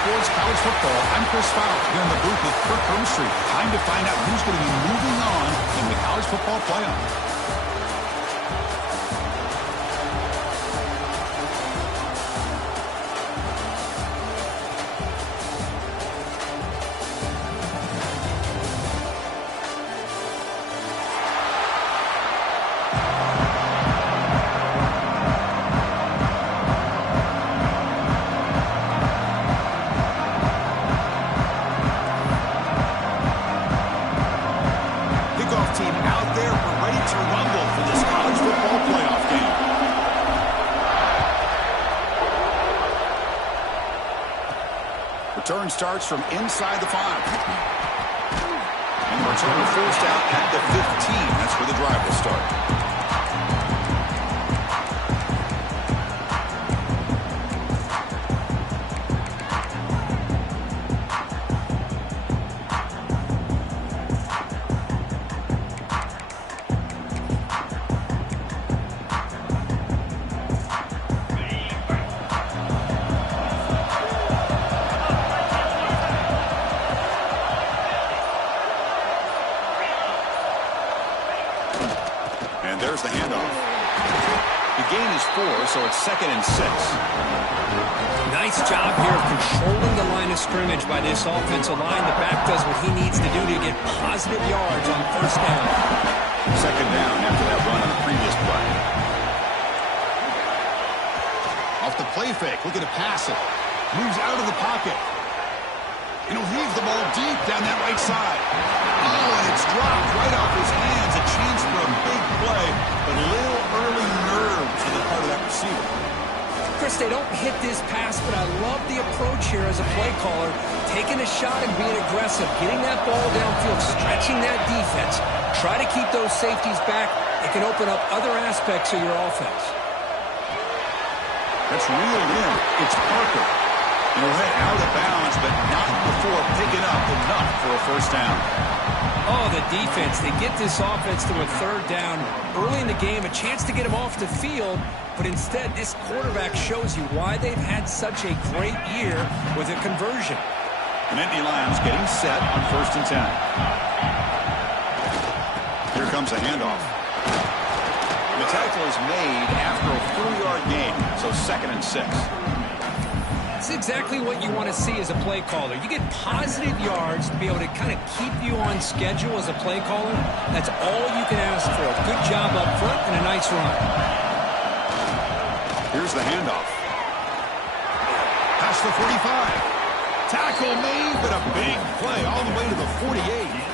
Sports College Football. I'm Chris Fowler here in the booth with Kirk Hermstreet. Time to find out who's going to be moving on in the college football playoff. Return starts from inside the 5. And the return will forced out at the 15. That's where the drive will start. There's the handoff. The gain is 4, so it's 2nd and 6. Nice job here of controlling the line of scrimmage by this offensive line. The back does what he needs to do to get positive yards on first down. 2nd down after that run on the previous play. Off the play fake, looking to pass it. Moves out of the pocket. And he'll leave the ball deep down that right side. Oh, and it's dropped right off his hands. A chance for a big play, but a little early nerves on the part of that receiver. Chris, they don't hit this pass, but I love the approach here as a play caller. Taking a shot and being aggressive, getting that ball downfield, stretching that defense. Try to keep those safeties back. It can open up other aspects of your offense. That's reeled in. It's Parker. And he'll head out of bounds, but not before picking up enough for a first down. Oh, the defense. They get this offense to a 3rd down early in the game, a chance to get him off the field, but instead this quarterback shows you why they've had such a great year with a conversion. And Nittany Lions getting set on 1st and 10. Here comes a handoff. The tackle is made after a 4-yard gain, so 2nd and 6. That's exactly what you want to see as a play caller. You get positive yards to be able to kind of keep you on schedule as a play caller. That's all you can ask for. A good job up front and a nice run. Here's the handoff. Past the 45. Tackle made, but a big play all the way to the 48.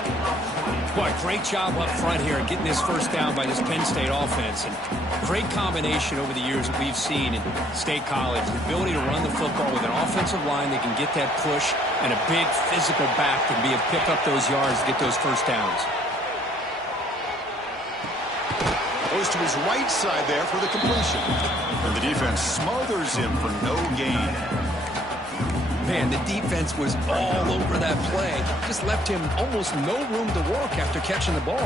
Boy, great job up front here getting this first down by this Penn State offense. And great combination over the years that we've seen in State College. The ability to run the football with an offensive line that can get that push and a big physical back and be able to pick up those yards to get those first downs. Goes to his right side there for the completion. And the defense smothers him for no gain. Man, the defense was all over that play. Just left him almost no room to work after catching the ball.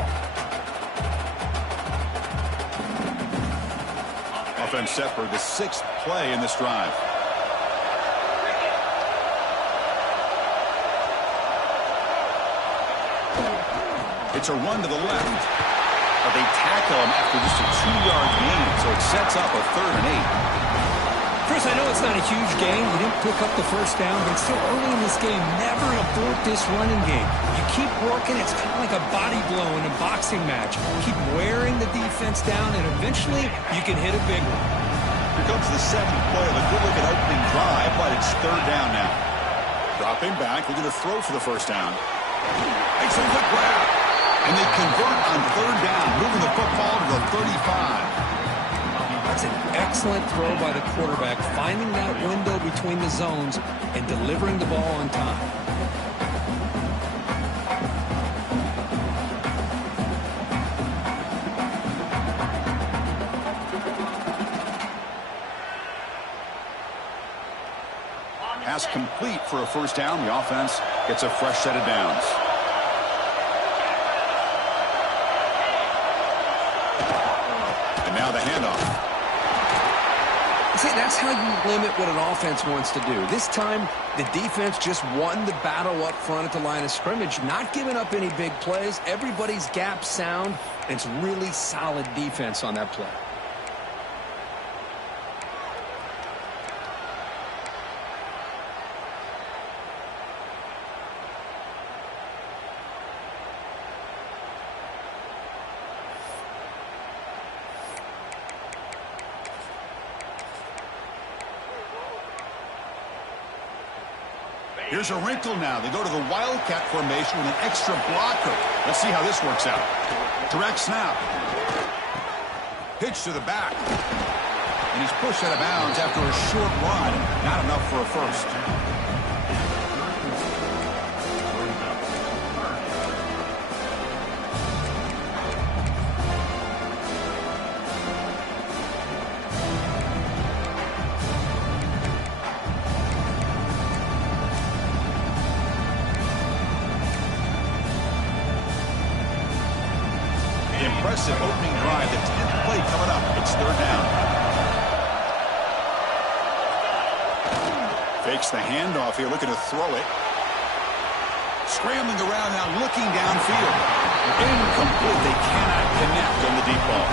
Offense set for the 6th play in this drive. It's a run to the left. But they tackle him after just a 2-yard gain, so it sets up a 3rd and 8. Chris, I know it's not a huge game. You didn't pick up the first down, but it's still early in this game. Never abort this running game. You keep working. It's kind of like a body blow in a boxing match. Keep wearing the defense down, and eventually you can hit a big one. Here comes the 7th play of a good-looking opening drive, but it's 3rd down now. Dropping back, looking to throw for the first down. Makes a good grab. And they convert on 3rd down, moving the football to the 35. That's an excellent throw by the quarterback, finding that window between the zones and delivering the ball on time. Pass complete for a first down. The offense gets a fresh set of downs. And now the handoff. See, that's how you limit what an offense wants to do. This time, the defense just won the battle up front at the line of scrimmage, not giving up any big plays. Everybody's gap sound, and it's really solid defense on that play. Here's a wrinkle now. They go to the Wildcat formation with an extra blocker. Let's see how this works out. Direct snap. Pitch to the back. And he's pushed out of bounds after a short run. Not enough for a first. Impressive opening drive. The 10th play coming up. It's third down. Fakes the handoff here, looking to throw it. Scrambling around now, looking downfield. Incomplete. They cannot connect on the deep ball.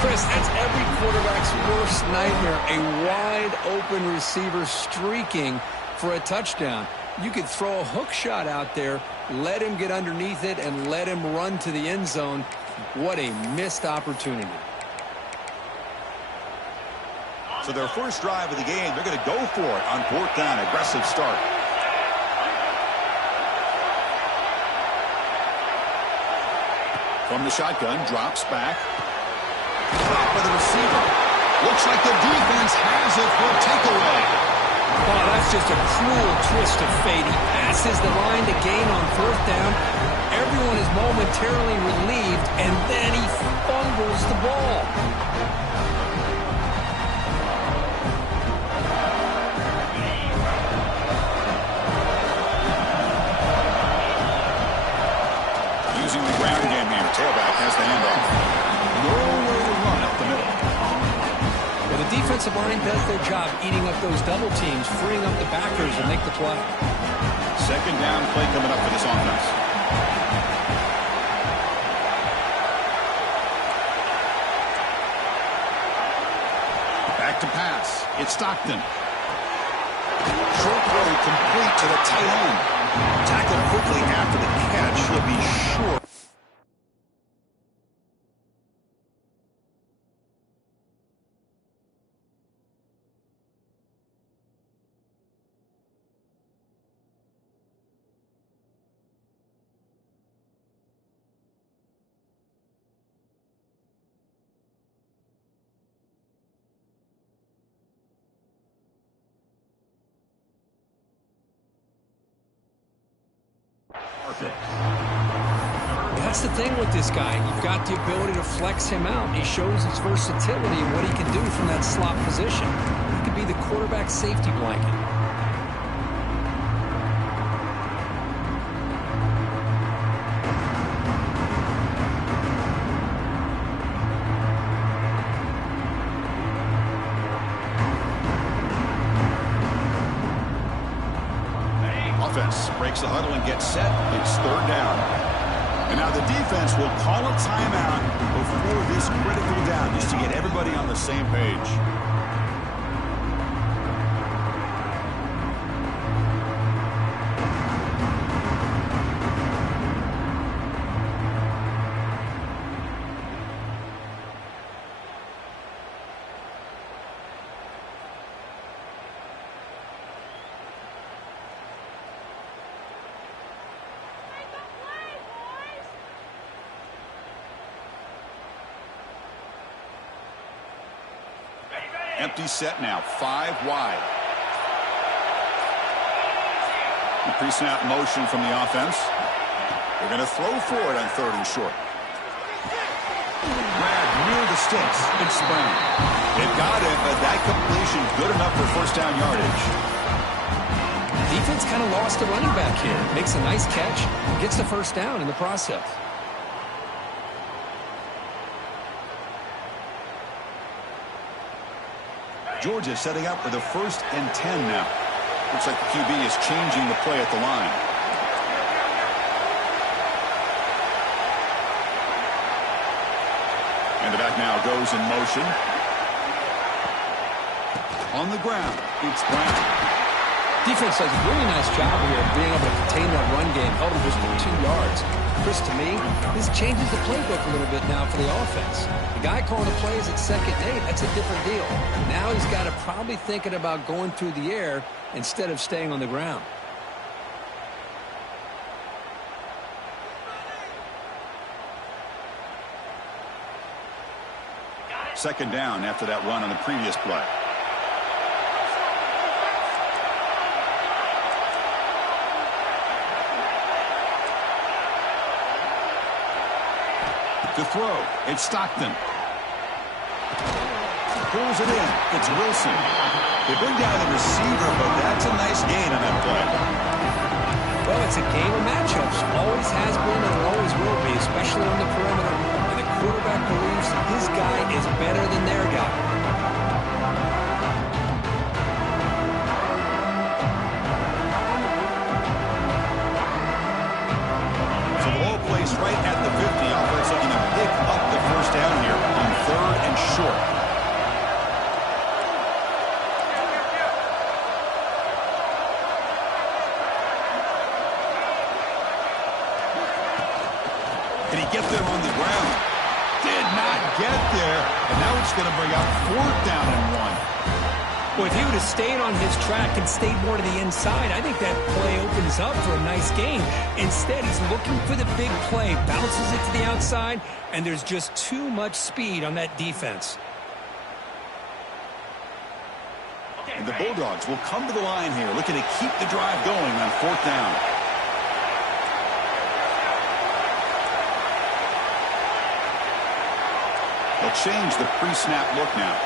Chris, that's every quarterback's worst nightmare. A wide open receiver streaking for a touchdown. You could throw a hook shot out there, let him get underneath it, and let him run to the end zone. What a missed opportunity. So their first drive of the game, they're going to go for it on fourth down. Aggressive start. From the shotgun, drops back. Caught by the receiver. Looks like the defense has it for a takeaway. Oh, that's just a cruel twist of fate. He passes the line to gain on fourth down. Everyone is momentarily relieved, and then he fumbles the ball. Using the ground game here. Tailback has the handoff. Nowhere to run up the middle. Well, the defensive line does their job eating up those double teams, freeing up the backers to make the play. Second down play coming up for this offense. Back to pass. It's Stockton. Short throw complete to the tight end. Tackled quickly after the catch. He'll be short. That's the thing with this guy. You've got the ability to flex him out. He shows his versatility and what he can do from that slot position. He could be the quarterback safety blanket. Offense breaks the huddle and gets set. It's third down. And now the defense will call a timeout before this critical down, just to get everybody on the same page. Empty set now, 5 wide. Pre-snap motion from the offense. They're going to throw for it on third and short. Grabbed near the sticks. It's Brown. They've got it, but that completion good enough for first down yardage. Defense kind of lost a running back here. Makes a nice catch. Gets the first down in the process. Georgia setting up for the 1st and 10 now. Looks like the QB is changing the play at the line. And the back now goes in motion. On the ground, it's Brown. Defense does a really nice job here of being able to contain that run game. Held him just for 2 yards. Chris, to me, this changes the playbook a little bit now for the offense. The guy calling the plays at 2nd and 8, that's a different deal. Now he's got to probably thinking about going through the air instead of staying on the ground. Second down after that run on the previous play. To throw, it's Stockton. Pulls it in, it's Wilson. They bring down the receiver, but that's a nice gain on that play. Well, it's a game of matchups. Always has been and it always will be, especially on the perimeter. And the quarterback believes his guy is better than their guy. Right at the 50. Offense looking to pick up the 1st down here on 3rd and short. Did he get there on the ground? Did not get there. And now it's going to bring up 4th down and 1. Well, if he would have stayed on his track and stayed more to the inside, I think that play opens up for a nice gain. Instead, he's looking for the big play, bounces it to the outside, and there's just too much speed on that defense. And the Bulldogs will come to the line here, looking to keep the drive going on 4th down. They'll change the pre-snap look now.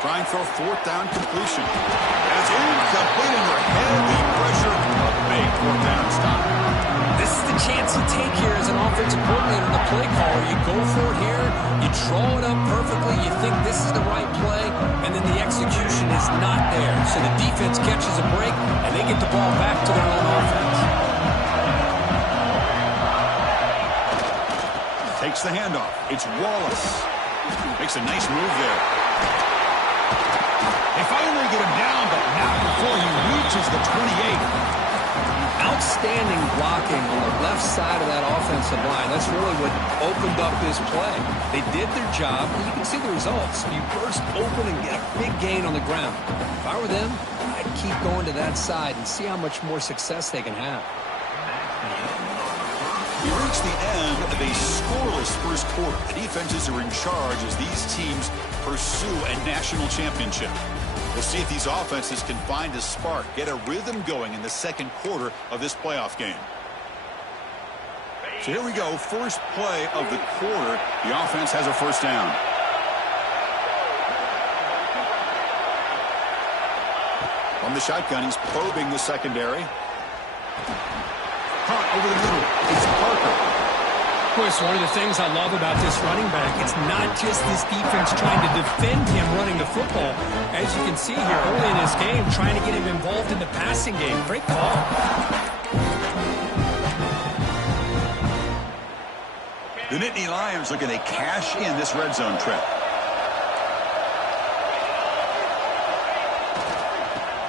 Trying for a 4th down completion. As incomplete under heavy pressure. A big 4th down stop. This is the chance you take here as an offensive coordinator and the play caller. You go for it here. You draw it up perfectly. You think this is the right play. And then the execution is not there. So the defense catches a break and they get the ball back to their own offense. Takes the handoff. It's Wallace. Makes a nice move there. They finally get him down, but not before he reaches the 28. Outstanding blocking on the left side of that offensive line. That's really what opened up this play. They did their job, and you can see the results. You burst open and get a big gain on the ground. If I were them, I'd keep going to that side and see how much more success they can have. We reach the end of a scoreless first quarter. The defenses are in charge as these teams pursue a national championship. We'll see if these offenses can find a spark, get a rhythm going in the 2nd quarter of this playoff game. So here we go, first play of the quarter. The offense has a 1st down. From the shotgun, he's probing the secondary. Caught over the middle. It's Parker. Of course, one of the things I love about this running back, it's not just this defense trying to defend him running the football. As you can see here early in this game, trying to get him involved in the passing game. Great call. The Nittany Lions looking to cash in this red zone trip.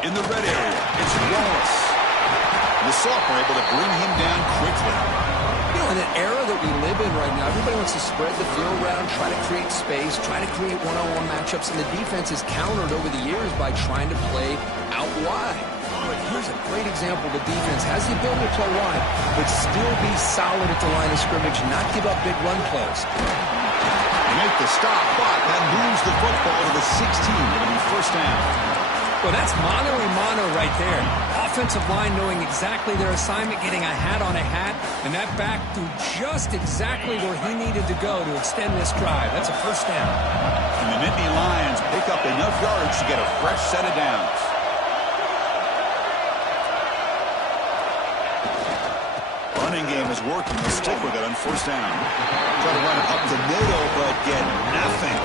In the red area, it's Wallace. And the sophomore able to bring him down quickly. You know, in an era that we live in right now, everybody wants to spread the field around, try to create space, try to create one-on-one matchups, and the defense is countered over the years by trying to play out wide. But here's a great example. The defense has the ability to play wide, but still be solid at the line of scrimmage and not give up big run plays. They make the stop, but that moves the football to the 16. It'll be 1st down. Well, that's mano a mano right there. Offensive line knowing exactly their assignment, getting a hat on a hat, and that back threw just exactly where he needed to go to extend this drive. That's a 1st down. And the Nittany Lions pick up enough yards to get a fresh set of downs. Running game is working. They'll stick with it on first down. Try to run it up the middle, but get nothing.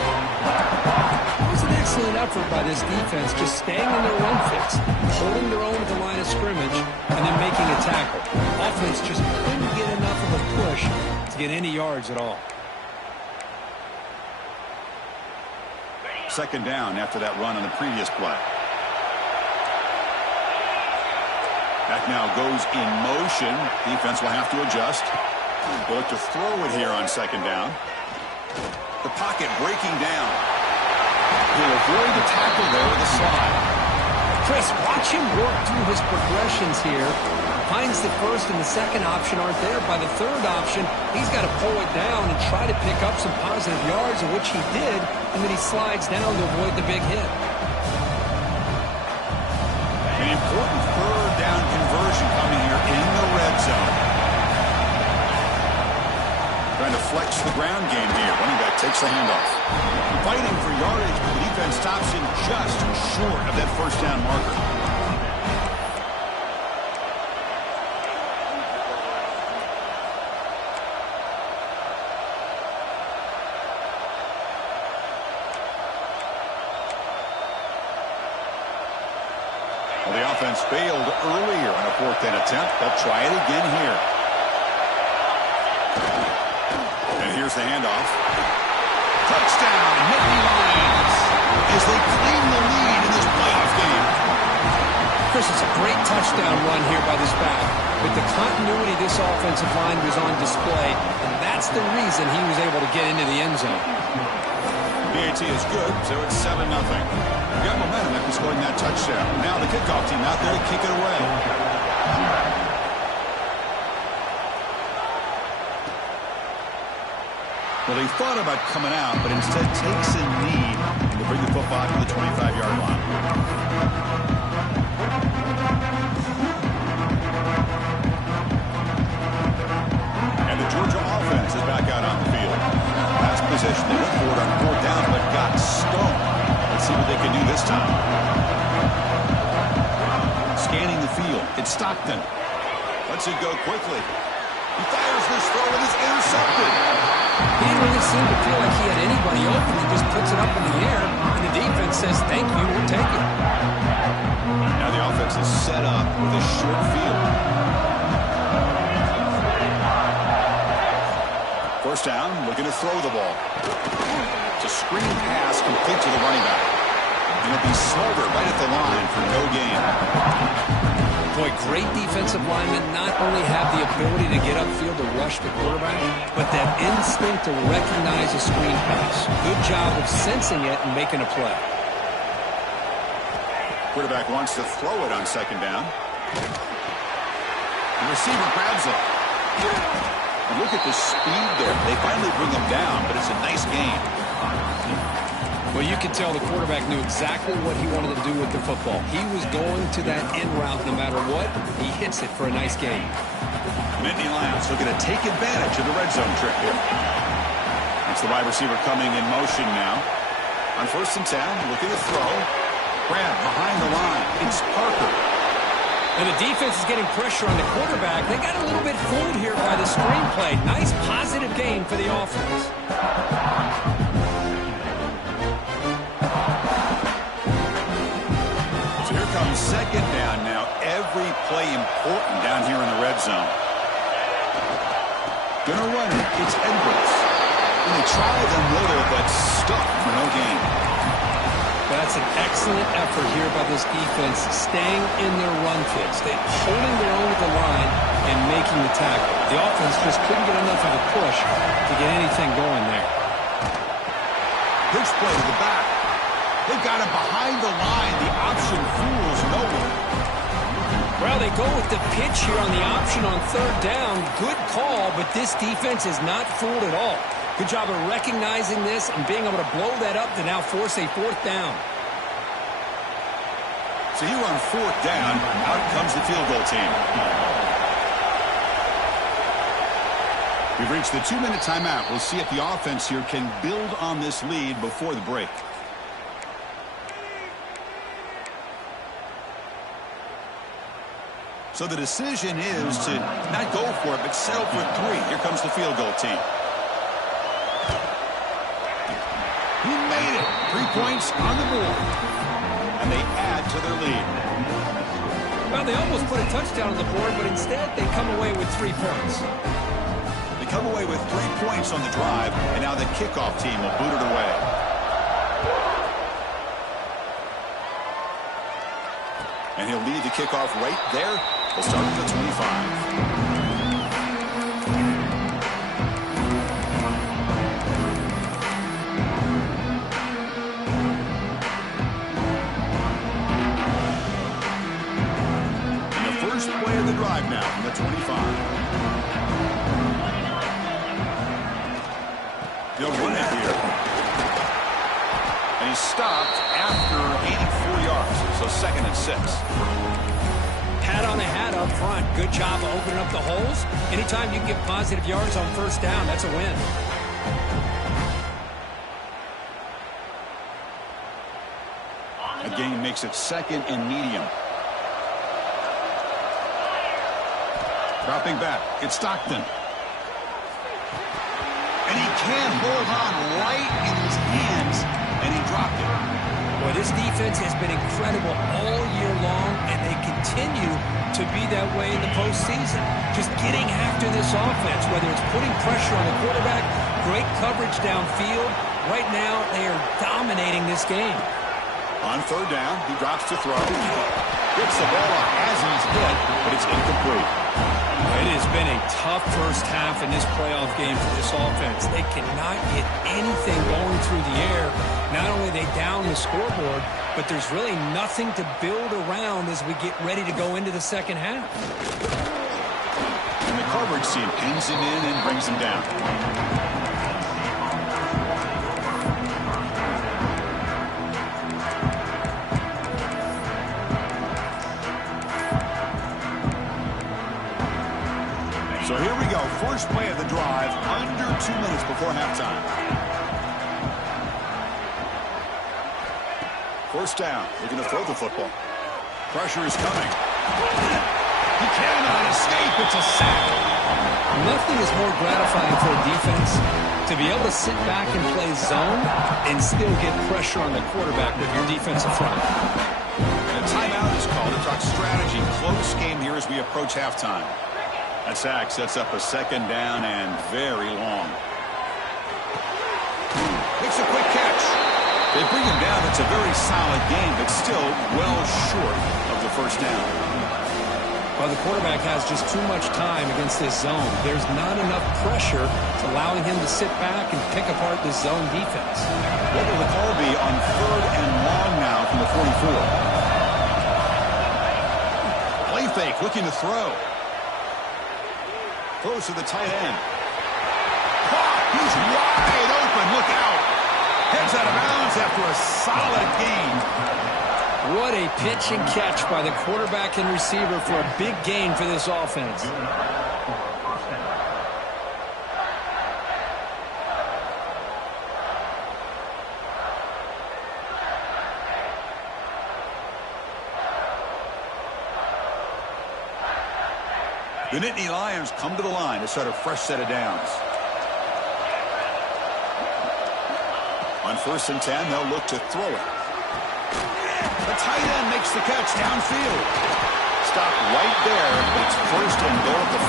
It was an excellent effort by this defense, just staying in their run fits, holding their own at the line of scrimmage, and then making a tackle. Offense just couldn't get enough of a push to get any yards at all. Second down after that run on the previous play. Back now goes in motion. Defense will have to adjust. They'll look to throw it here on second down. The pocket breaking down. He'll avoid the tackle there with a slide. Chris, watch him work through his progressions here. Finds the first and the second option aren't there. By the third option, he's got to pull it down and try to pick up some positive yards, of which he did, and then he slides down to avoid the big hit. An important third down conversion coming here in the red zone. Trying to flex the ground game here. Running back takes the handoff. Fighting for yardage, but the defense stops him just short of that first down marker. Well, the offense failed earlier on a fourth down attempt. They'll try it again here. And here's the handoff. Touchdown, Nittany Lions, as they claim the lead in this playoff game. Chris, it's a great touchdown run here by this back. With the continuity this offensive line was on display, and that's the reason he was able to get into the end zone. PAT is good, so it's 7-0. Got momentum after scoring that touchdown. Now the kickoff team out there to kick it away. Well, they thought about coming out, but instead takes a knee to bring the football to the 25-yard line. And the Georgia offense is back out on the field. Last possession, they went for it on fourth down, but got stoned. Let's see what they can do this time. Scanning the field. It's Stockton. Lets it go quickly. He fires this throw and it's intercepted. He didn't really seem to feel like he had anybody open. He just puts it up in the air, and the defense says, thank you, we'll take it. Now the offense is set up with a short field. First down, looking to throw the ball. It's a screen pass complete to the running back. And it'll be Smolder right at the line for no gain. Boy, great defensive linemen not only have the ability to get upfield to rush the quarterback, but that instinct to recognize a screen pass. Good job of sensing it and making a play. Quarterback wants to throw it on second down. The receiver grabs it. And look at the speed there. They finally bring him down, but it's a nice gain. Well, you can tell the quarterback knew exactly what he wanted to do with the football. He was going to that end route no matter what. He hits it for a nice gain. Nittany Lions looking to take advantage of the red zone trip here. It's the wide receiver coming in motion now. On first and 10, looking to throw. Grab behind the line. It's Parker. And the defense is getting pressure on the quarterback. They got a little bit fooled here by the screenplay. Nice positive gain for the offense. So here comes second down now. Every play important down here in the red zone. Gonna run it. It's Edwards. And they try the middle, but stuck for no gain. That's an excellent effort here by this defense, staying in their run fits. They're holding their own with the line and making the tackle. The offense just couldn't get enough of a push to get anything going there. Pitch play to the back. They've got him behind the line. The option fools no one. Well, they go with the pitch here on the option on third down. Good call, but this defense is not fooled at all. Good job of recognizing this and being able to blow that up to now force a fourth down. So here on fourth down, out comes the field goal team. We've reached the 2-minute timeout. We'll see if the offense here can build on this lead before the break. So the decision is to not go for it, but settle for 3. Here comes the field goal team. He made it. 3 points on the board. And they add to their lead. Well, they almost put a touchdown on the board, but instead they come away with 3 points. They come away with 3 points on the drive, and now the kickoff team will boot it away. And he'll lead the kickoff right there. We'll start at the 25. Play of the drive now from the 25. They'll run it here. And he's stopped after 84 yards, so 2nd and 6. Hat on a hat up front. Good job of opening up the holes. Anytime you can get positive yards on 1st down, that's a win. The game makes it 2nd and medium. Dropping back, it's Stockton. And he can't hold on right in his hands, and he dropped it. Boy, this defense has been incredible all year long, and they continue to be that way in the postseason. Just getting after this offense, whether it's putting pressure on the quarterback, great coverage downfield. Right now, they are dominating this game. On 3rd down, he drops to throw. Gets the ball off as he's hit, but it's incomplete. It has been a tough first half in this playoff game for this offense. They cannot get anything going through the air. Not only are they down the scoreboard, but there's really nothing to build around as we get ready to go into the 2nd half. And the coverage team pins him in and brings him down. So here we go. First play of the drive, under 2 minutes before halftime. 1st down, looking to throw the football. Pressure is coming. He cannot escape. It's a sack. Nothing is more gratifying for a defense to be able to sit back and play zone and still get pressure on the quarterback with your defensive front. And a timeout is called to talk strategy. Close game here as we approach halftime. That sack sets up a 2nd down and very long. Makes a quick catch. They bring him down. It's a very solid game, but still well short of the 1st down. Well, the quarterback has just too much time against this zone. There's not enough pressure to allowing him to sit back and pick apart this zone defense. What will the call be on 3rd and long now from the 44? Play fake, looking to throw. Throws to the tight end. He's wide open. Look out. Heads out of bounds after a solid gain. What a pitch and catch by the quarterback and receiver for a big gain for this offense. The Nittany Lions come to the line to start a fresh set of downs. On 1st and 10, they'll look to throw it. The tight end makes the catch downfield. Stopped right there, but it's 1st and goal at the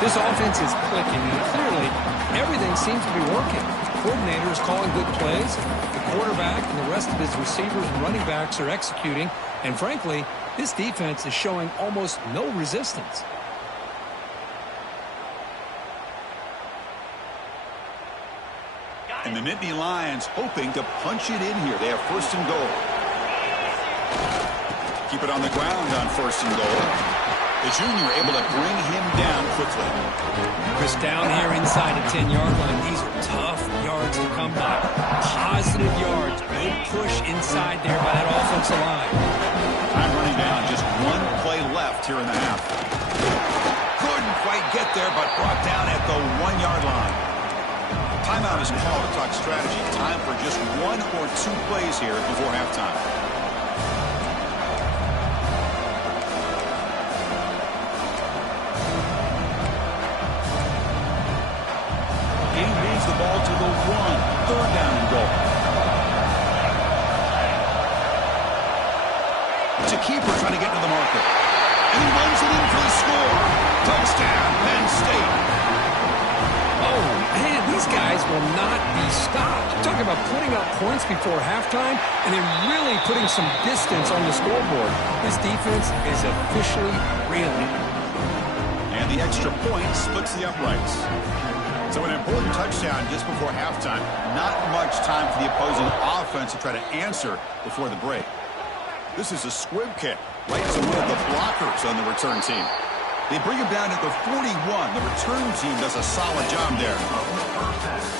5. This offense is clicking, and clearly everything seems to be working. The coordinator is calling good plays. The quarterback and the rest of his receivers and running backs are executing. And frankly, this defense is showing almost no resistance. And the Nittany Lions hoping to punch it in here. They have 1st and goal. Keep it on the ground on 1st and goal. The junior able to bring him down quickly. Chris, down here inside the 10-yard line. These are tough yards to come by. Positive yards. Good push inside there by that offensive line. Time running down. Just 1 play left here in the half. Couldn't quite get there, but brought down at the 1-yard line. Timeout is called to talk strategy. Time for just 1 or 2 plays here before halftime. the ball to the 1. Third down and goal. It's a keeper trying to get to the marker. And he runs it in for the score. Touchdown, Penn State. Oh, man, these guys will not be stopped. Talking about putting up points before halftime, and then really putting some distance on the scoreboard. This defense is officially reeling. And the extra point splits the uprights. So an important touchdown just before halftime. Not much time for the opposing offense to try to answer before the break. This is a squib kick right to one of the blockers on the return team. They bring him down at the 41. The return team does a solid job there.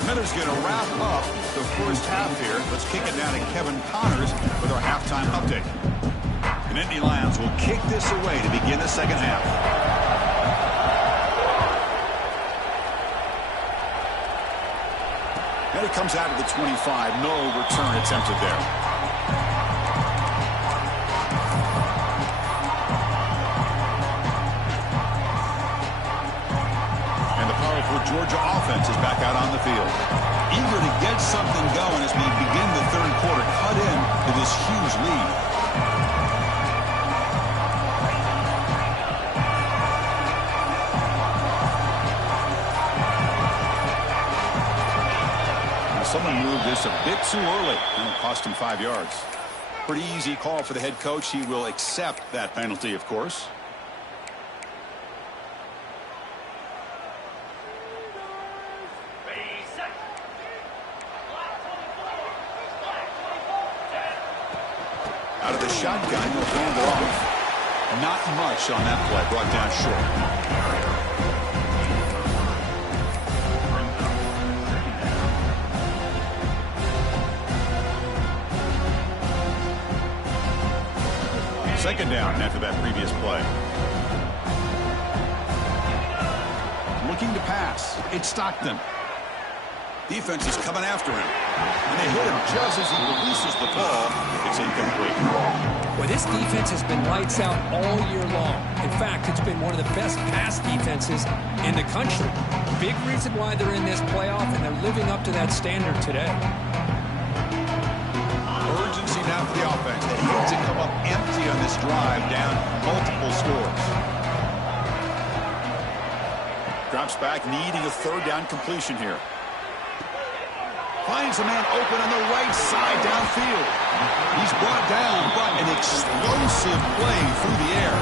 Miller's going to wrap up the first half here. Let's kick it down to Kevin Connors with our halftime update. And Indy Lions will kick this away to begin the second half. And it comes out of the 25. No return attempted there. Georgia offense is back out on the field. Eager to get something going as we begin the third quarter. Cut in to this huge lead. Now someone moved this a bit too early, and it cost him 5 yards. Pretty easy call for the head coach. He will accept that penalty, of course. Out of the shotgun, he'll hand it off. Not much on that play, brought down short. Second down after that previous play. Looking to pass. It's Stockton. Defense is coming after him. And they hit him just as he releases the ball. It's incomplete. Well, this defense has been lights out all year long. In fact, it's been one of the best pass defenses in the country. Big reason why they're in this playoff, and they're living up to that standard today. Urgency now for the offense. They need to come up empty on this drive, down multiple scores. Drops back, needing a third down completion here. Finds a man open on the right side downfield. He's brought down, but an explosive play through the air.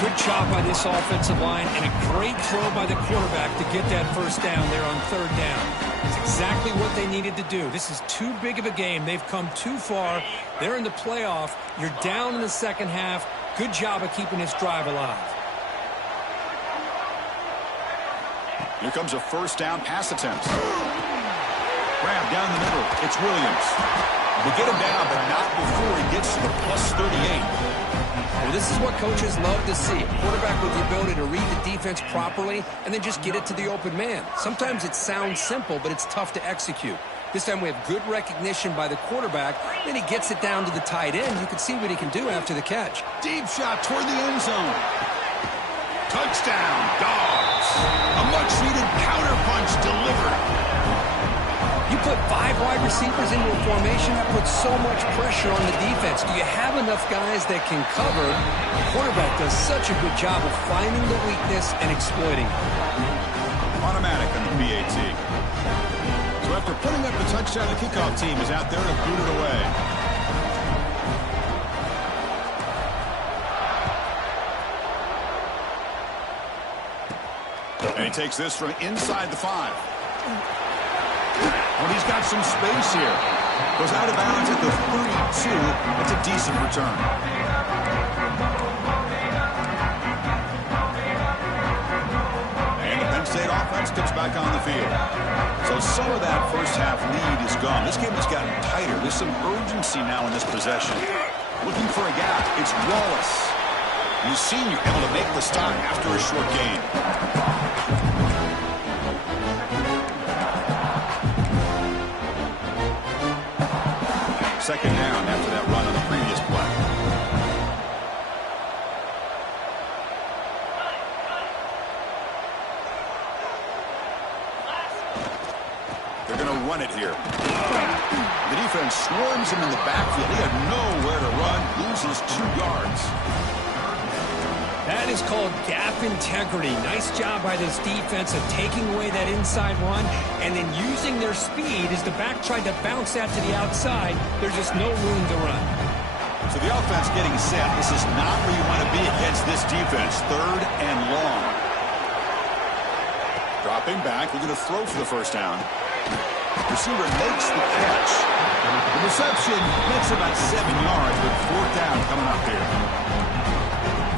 Good job by this offensive line, and a great throw by the quarterback to get that first down there on third down. It's exactly what they needed to do. This is too big of a game. They've come too far. They're in the playoff. You're down in the second half. Good job of keeping this drive alive. Here comes a first down pass attempt. Grab down the middle. It's Williams. They get him down, but not before he gets to the plus 38. Well, this is what coaches love to see. A quarterback with the ability to read the defense properly and then just get it to the open man. Sometimes it sounds simple, but it's tough to execute. This time we have good recognition by the quarterback. Then he gets it down to the tight end. You can see what he can do after the catch. Deep shot toward the end zone. Touchdown, Dogs. A much-needed counterpunch delivered. You put 5 wide receivers into a formation, that puts so much pressure on the defense. Do you have enough guys that can cover? The quarterback does such a good job of finding the weakness and exploiting it. Automatic on the PAT. So after putting up the touchdown, the kickoff team is out there to boot it away. And he takes this from inside the 5. Well, he's got some space here. Goes out of bounds at the 32. That's a decent return. And the Penn State offense comes back on the field. So some of that first half lead is gone. This game has gotten tighter. There's some urgency now in this possession. Looking for a gap. It's Wallace. The senior able to make the stop after a short gain. Second down after that run on the previous play. run it here. The defense swarms him in the backfield. He had nowhere to run, loses 2 yards. That is called gap integrity. Nice job by this defense of taking away that inside run and then using their speed as the back tried to bounce that to the outside. There's just no room to run. So the offense getting set. This is not where you want to be against this defense. 3rd and long. Dropping back, looking to throw for the first down. Receiver makes the catch. The reception makes about 7 yards, but 4th down coming up here.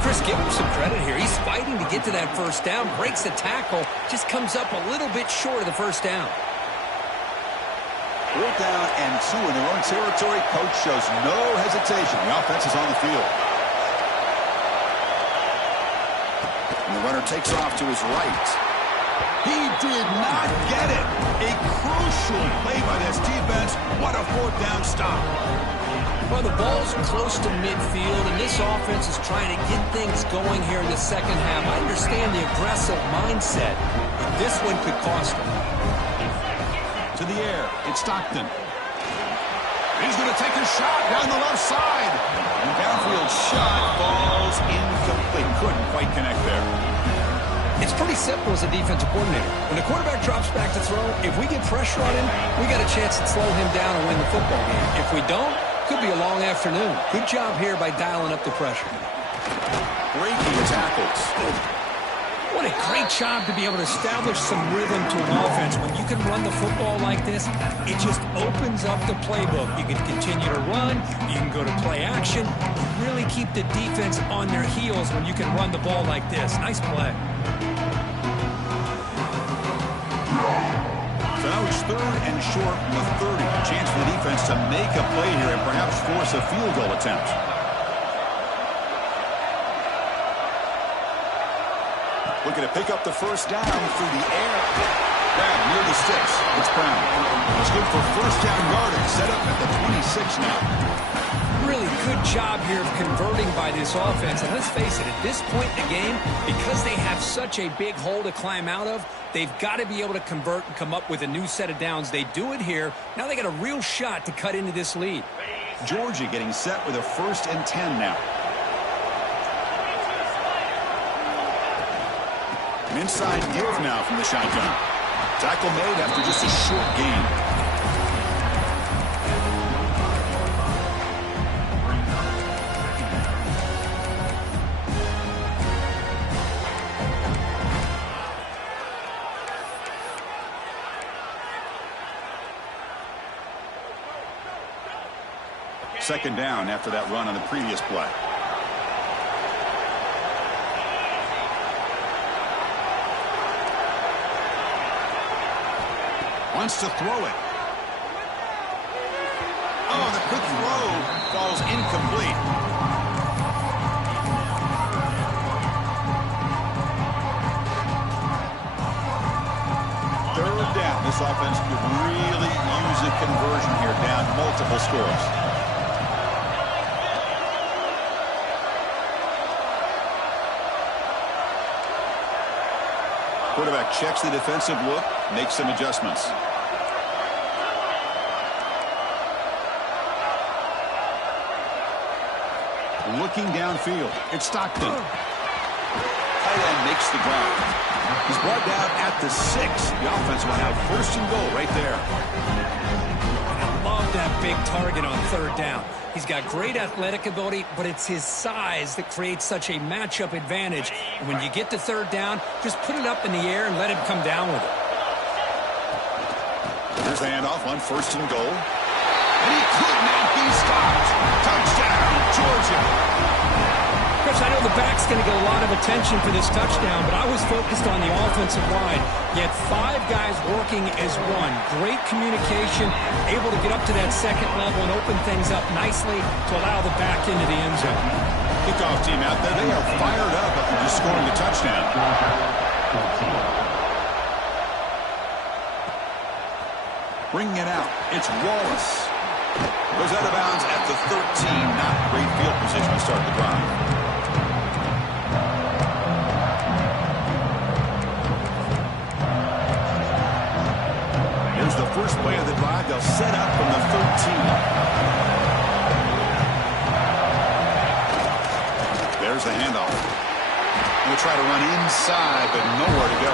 Chris, give him some credit here. He's fighting to get to that first down, breaks the tackle, just comes up a little bit short of the first down. 4th down and 2 in their own territory. Coach shows no hesitation. The offense is on the field. And the runner takes off to his right. He did not get it. A crucial play by this defense. What a 4th down stop. Well, the ball's close to midfield, and this offense is trying to get things going here in the second half. I understand the aggressive mindset, but this one could cost them. To the air, it's Stockton. He's going to take a shot down the left side. And downfield shot falls incomplete. Couldn't quite connect there. It's pretty simple as a defensive coordinator. When the quarterback drops back to throw, if we get pressure on him, we got a chance to slow him down and win the football game. If we don't, could be a long afternoon. Good job here by dialing up the pressure. Breaking tackles. What a great job to be able to establish some rhythm to an offense. When you can run the football like this, it just opens up the playbook. You can continue to run. You can go to play action. You really keep the defense on their heels when you can run the ball like this. Nice play. So now it's 3rd and short from the 30. A chance for the defense to make a play here and perhaps force a field goal attempt. Looking to pick up the first down through the air. Back near the sticks. It's Brown. It's good for first down yardage. Set up at the 26 now. Really good job here of converting by this offense. And let's face it, at this point in the game, because they have such a big hole to climb out of, they've got to be able to convert and come up with a new set of downs. They do it here. Now they got a real shot to cut into this lead. Georgia getting set with a 1st and 10 now. An inside give now from the shotgun. Tackle made after just a short gain. Second down after that run on the previous play. Wants to throw it. Oh, the quick throw falls incomplete. Third down. This offense could really use a conversion here, down multiple scores. Quarterback checks the defensive look, makes some adjustments. Looking downfield, it's Stockton. Tight end makes the grab. He's brought down at the 6. The offense will have 1st and goal right there. I love that big target on 3rd down. He's got great athletic ability, but it's his size that creates such a matchup advantage. And when you get to 3rd down, just put it up in the air and let him come down with it. Here's the handoff on 1st and goal. And he could not be stopped. Touchdown, Georgia. Chris, I know the back's going to get a lot of attention for this touchdown, but I was focused on the offensive line. You had 5 guys working as one. Great communication, able to get up to that second level and open things up nicely to allow the back into the end zone. Kickoff team out there, they are fired up after just scoring a touchdown. Bringing it out, it's Wallace. Goes out of bounds at the 13. Not great field position to start the drive. Here's the first Play of the drive, they'll set up from the 13. There's the handoff. We'll try to run inside, but nowhere to go.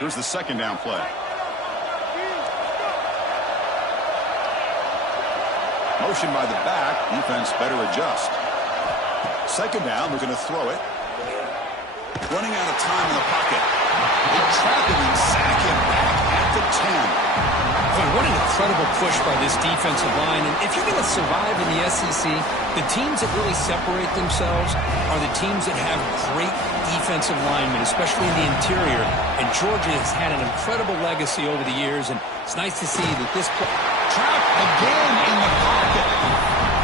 Here's the second down play. Motion by the back. Defense better adjust. Second down, we're going to throw it. Running out of time in the pocket. They trap him and sack him back at the 10. Boy, what an incredible push by this defensive line. And if you're going to survive in the SEC, the teams that really separate themselves are the teams that have great defensive linemen, especially in the interior. And Georgia has had an incredible legacy over the years, and it's nice to see that this trap again in the pocket.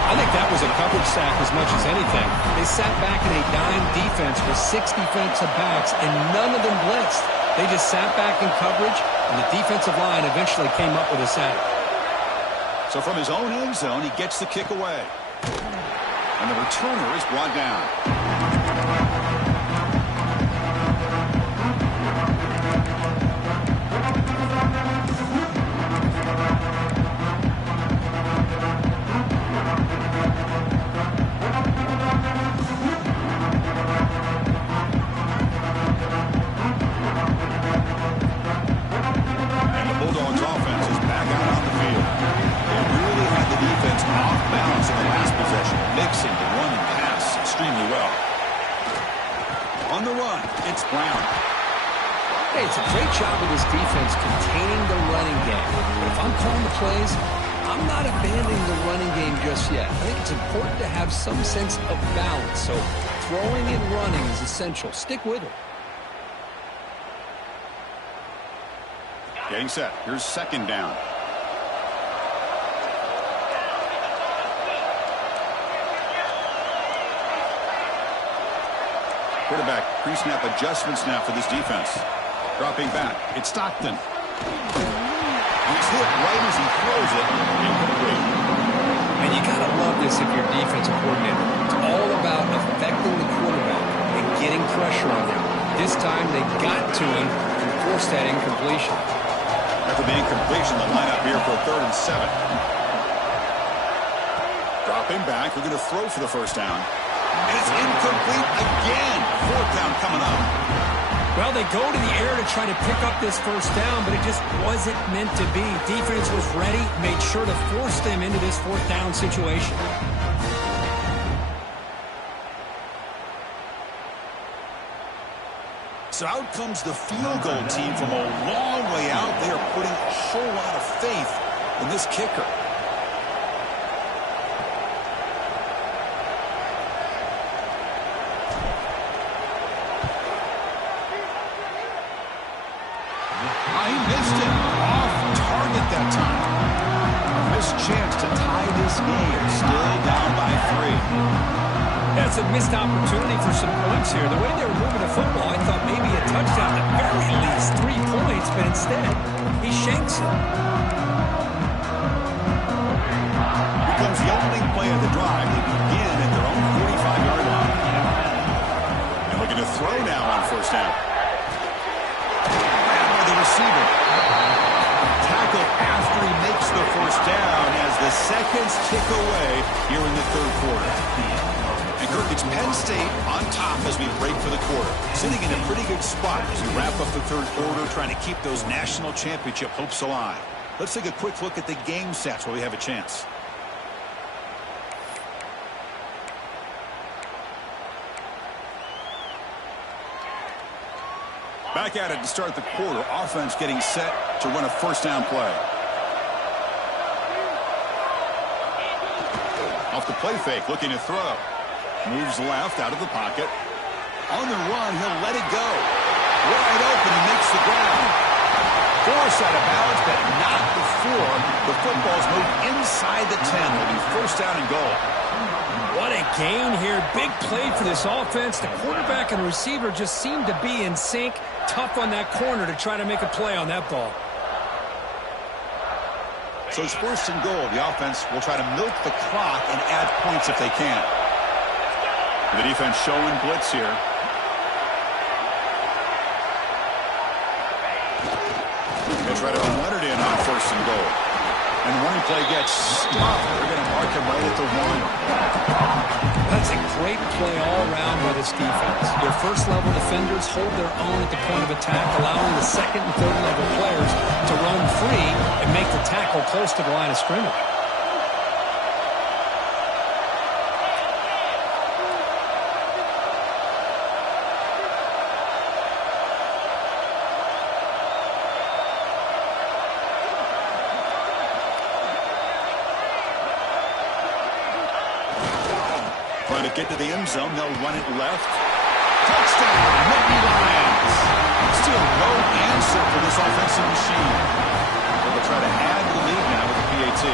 I think that was a coverage sack as much as anything. They sat back in a dime defense with 6 defensive backs, and none of them blitzed. They just sat back in coverage, and the defensive line eventually came up with a sack. So from his own end zone, he gets the kick away. And the returner is brought down. It's a great job of this defense containing the running game. But if I'm calling the plays, I'm not abandoning the running game just yet. I think it's important to have some sense of balance. So throwing and running is essential. Stick with it. Getting set. Here's second down. Quarterback pre-snap adjustments now for this defense. Dropping back. It's Stockton. He's hit right as he throws it. Incomplete. And you got to love this if you're a defensive coordinator. It's all about affecting the quarterback and getting pressure on him. This time they got to him and forced that incompletion. After the incompletion, the lineup here for a 3rd and 7. Dropping back. We're going to throw for the first down. And it's incomplete again. 4th down coming up. Well, they go to the air to try to pick up this first down, but it just wasn't meant to be. Defense was ready, made sure to force them into this 4th down situation. So out comes the field goal team from a long way out. They are putting a whole lot of faith in this kicker. He missed it. Off target that time. A missed chance to tie this game. Still down by 3. That's a missed opportunity for some points here. The way they were moving the football, I thought maybe a touchdown, at very least 3 points, but instead, he shanks it. Becomes the opening play of the drive. They begin at their own 45-yard line. And looking to throw now on first down. The receiver tackled after he makes the first down as the seconds tick away here in the 3rd quarter. And Kirk, it's Penn State on top as we break for the quarter. Sitting in a pretty good spot as we wrap up the 3rd quarter, trying to keep those national championship hopes alive. Let's take a quick look at the game stats while we have a chance. Back at it to start the quarter. Offense getting set to run a first down play. Off the play fake, looking to throw. Moves left out of the pocket. On the run, he'll let it go. Wide open, he makes the ground. Force out of bounds, but not before the football's moved inside the 10. It'll be first down and goal. What a gain here. Big play for this offense. The quarterback and the receiver just seem to be in sync. Tough on that corner to try to make a play on that ball. So it's first and goal. The offense will try to milk the clock and add points if they can. The defense showing blitz here. They try to run it in on first and goal. And the running play gets stopped. They're going to mark him right at the 1. That's a great play all around by this defense. Their first-level defenders hold their own at the point of attack, allowing the second and third-level players to run free and make the tackle close to the line of scrimmage. Trying to get to the end zone. They'll run it left. Touchdown, Nittany Lions. Still no answer for this offensive machine. They'll try to add the lead now with the PAT.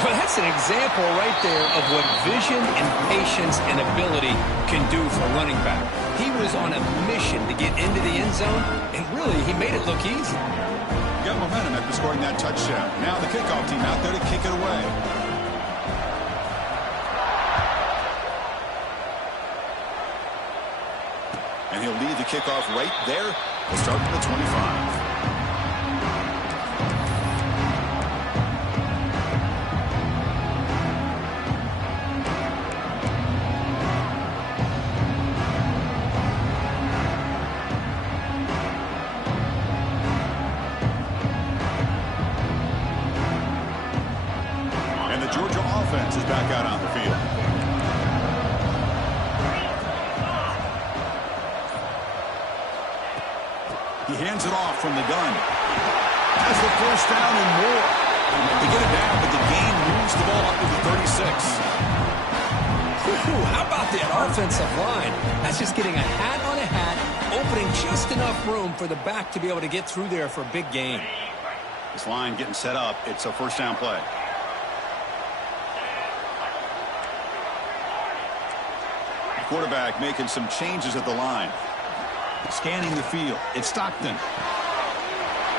Well, that's an example right there of what vision and patience and ability can do for a running back. He was on a mission to get into the end zone, and really, he made it look easy. Got momentum after scoring that touchdown. Now the kickoff team out there to kick it away. And he'll lead the kickoff right there. We'll start from the 25. And the Georgia offense is back out on the field. He hands it off from the gun. Has the first down and more. They get it down, but the gain moves the ball up to the 36. Ooh, how about that offensive line? That's just getting a hat on a hat, opening just enough room for the back to be able to get through there for a big gain. This line getting set up. It's a first down play. The quarterback making some changes at the line. Scanning the field. It's Stockton.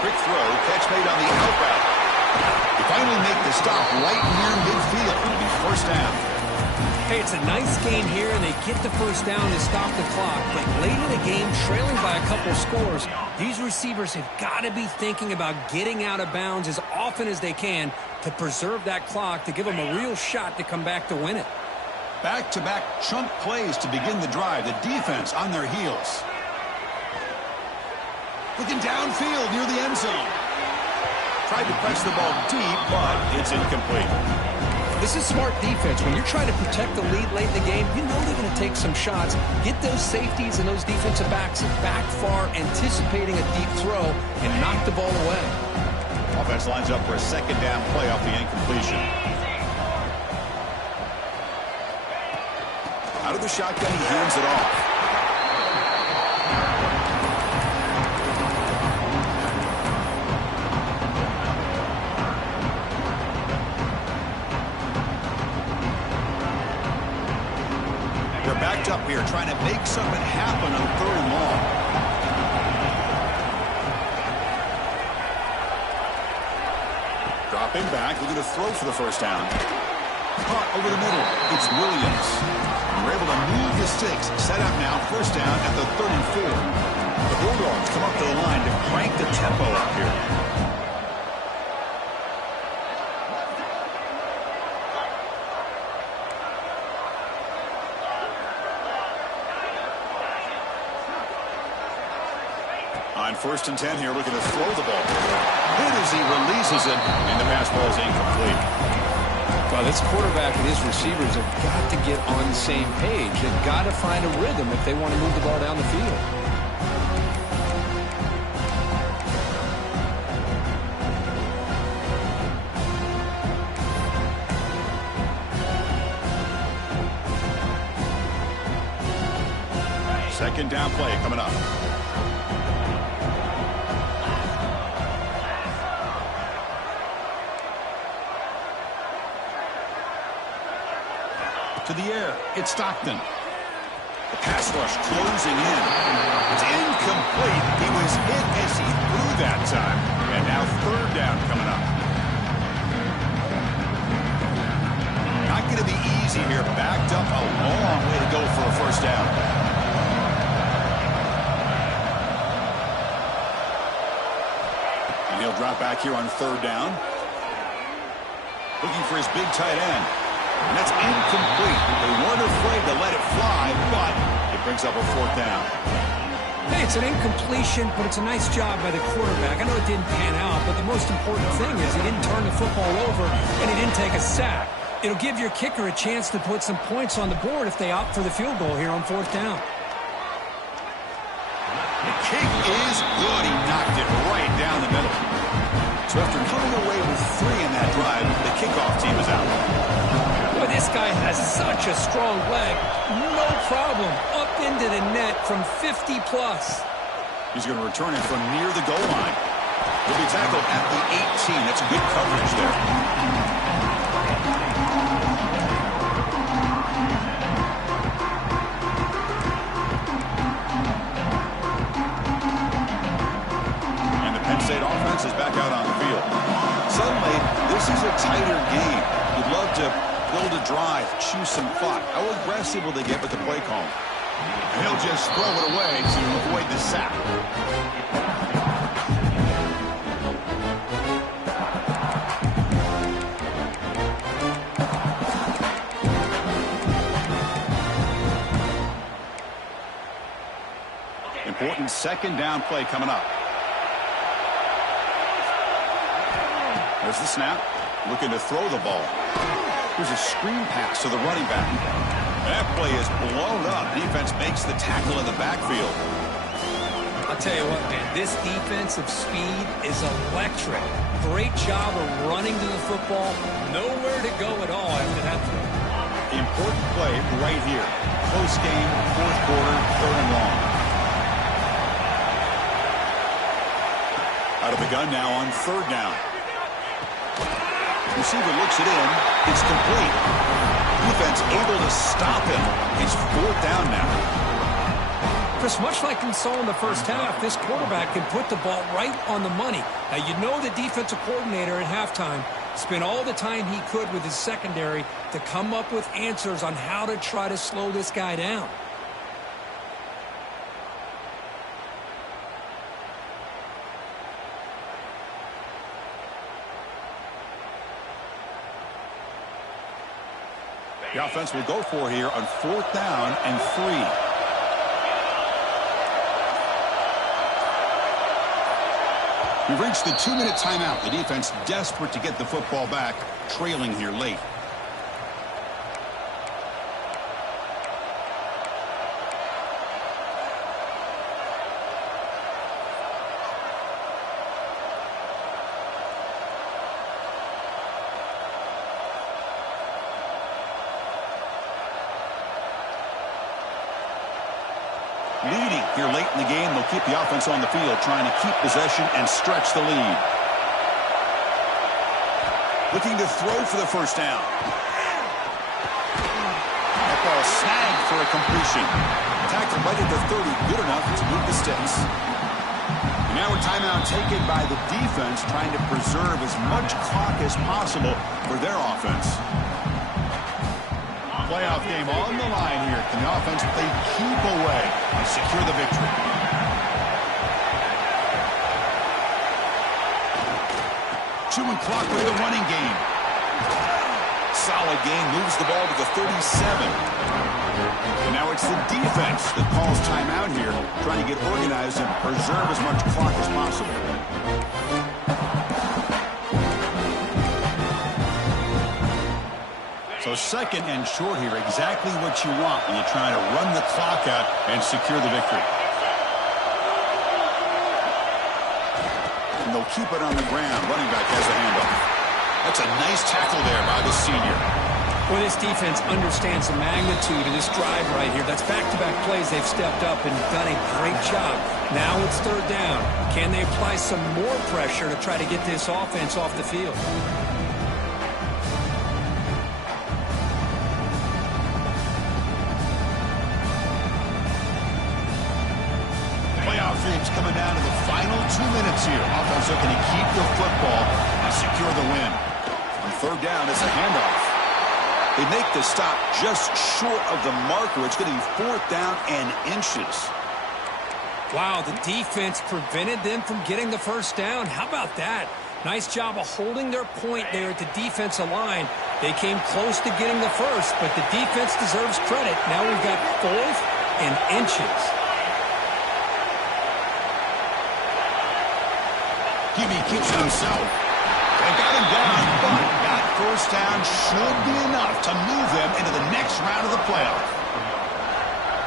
Quick throw. Catch made on the out route. They finally make the stop right near midfield. It'll be first down. Hey, it's a nice game here, and they get the first down to stop the clock. But late in the game, trailing by a couple scores, these receivers have got to be thinking about getting out of bounds as often as they can to preserve that clock, to give them a real shot to come back to win it. Back-to-back chunk plays to begin the drive. The defense on their heels. Looking downfield near the end zone. Tried to press the ball deep, but it's incomplete. This is smart defense. When you're trying to protect the lead late in the game, you know they're going to take some shots. Get those safeties and those defensive backs back far, anticipating a deep throw, and knock the ball away. Offense lines up for a second down play off the incompletion. Out of the shotgun, he hands it off. Backed up here, trying to make something happen on third and long. Dropping back, looking to throw for the first down. Caught over the middle. It's Williams. We're able to move the sticks. Set up now, first down at the 34. The Bulldogs come up to the line to crank the tempo up here. On first and 10 here, looking to throw the ball. Hit as he releases it, and the pass ball is incomplete. Well, this quarterback and his receivers have got to get on the same page. They've got to find a rhythm if they want to move the ball down the field. Second down play coming up. to the air. It's Stockton. The pass rush closing in. It's incomplete. He was hit as he threw that time. And now third down coming up. Not going to be easy here. Backed up a long way to go for a first down. And he'll drop back here on third down. Looking for his big tight end. And that's incomplete. They weren't afraid to let it fly, but it brings up a fourth down. Hey, it's an incompletion, but it's a nice job by the quarterback. I know it didn't pan out, but the most important thing is he didn't turn the football over and he didn't take a sack. It'll give your kicker a chance to put some points on the board if they opt for the field goal here on fourth down. The kick is good. He knocked it right down the middle. So after coming away with 3 in that drive, the kickoff team is out. Boy, this guy has such a strong leg. No problem. Up into the net from 50-plus. He's going to return it from near the goal line. He'll be tackled at the 18. That's good coverage there. And the Penn State offense is back out on the field. Suddenly, this is a tighter game. You'd love to build a drive, choose some clock. How aggressive will they get with the play call? He'll just throw it away to avoid the sack. Important second down play coming up. There's the snap. Looking to throw the ball. Here's a screen pass to the running back. That play is blown up. Defense makes the tackle in the backfield. I'll tell you what, man, this defensive speed is electric. Great job of running to the football. Nowhere to go at all after that play. Important play right here. Close game, fourth quarter, third and long. Out of the gun now on third down. Receiver looks it in. It's complete. Defense able to stop him. He's fourth down now. Chris, much like we saw in the first half, this quarterback can put the ball right on the money. Now, you know the defensive coordinator at halftime spent all the time he could with his secondary to come up with answers on how to try to slow this guy down. The offense will go for here on fourth down and 3. We've reached the 2-minute timeout. The defense desperate to get the football back, trailing here late. Leading here late in the game, they'll keep the offense on the field, trying to keep possession and stretch the lead. Looking to throw for the first down. That ball snagged for a completion. Tackled right at the 30, good enough to move the sticks. And now a timeout taken by the defense, trying to preserve as much clock as possible for their offense. Playoff game on the line here. Can the offense play keep away and secure the victory? Chewing clock with the running game. Solid game, moves the ball to the 37. And now it's the defense that calls timeout here, trying to get organized and preserve as much clock as possible. So second and short here, exactly what you want when you're trying to run the clock out and secure the victory. And they'll keep it on the ground. Running back has a handoff. That's a nice tackle there by the senior. Well, this defense understands the magnitude of this drive right here. That's back-to-back plays. They've stepped up and done a great job. Now it's third down. Can they apply some more pressure to try to get this offense off the field? looking to keep the football and secure the win. On third down, it's a handoff. They make the stop just short of the marker. It's going to be fourth down and inches. Wow, the defense prevented them from getting the first down. How about that? Nice job of holding their point there at the defensive line. They came close to getting the first, but the defense deserves credit. Now we've got fourth and inches. QB keeps it himself. They got him down, but that first down should be enough to move them into the next round of the playoff.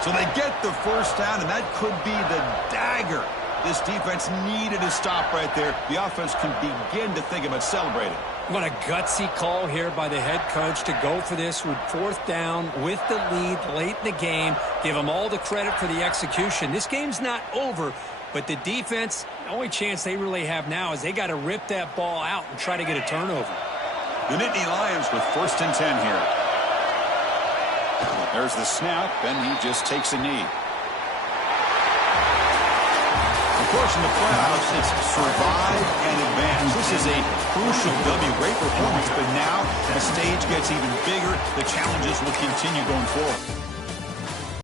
So they get the first down, and that could be the dagger this defense needed to stop right there. The offense can begin to think about celebrating. What a gutsy call here by the head coach to go for this with fourth down with the lead late in the game. Give them all the credit for the execution. This game's not over, but the defense, the only chance they really have now is they got to rip that ball out and try to get a turnover. The Nittany Lions with 1st and 10 here. There's the snap, and he just takes a knee. Of course, in the playoffs, it's survive and advance. This is a crucial W. Great performance, but now the stage gets even bigger. The challenges will continue going forward.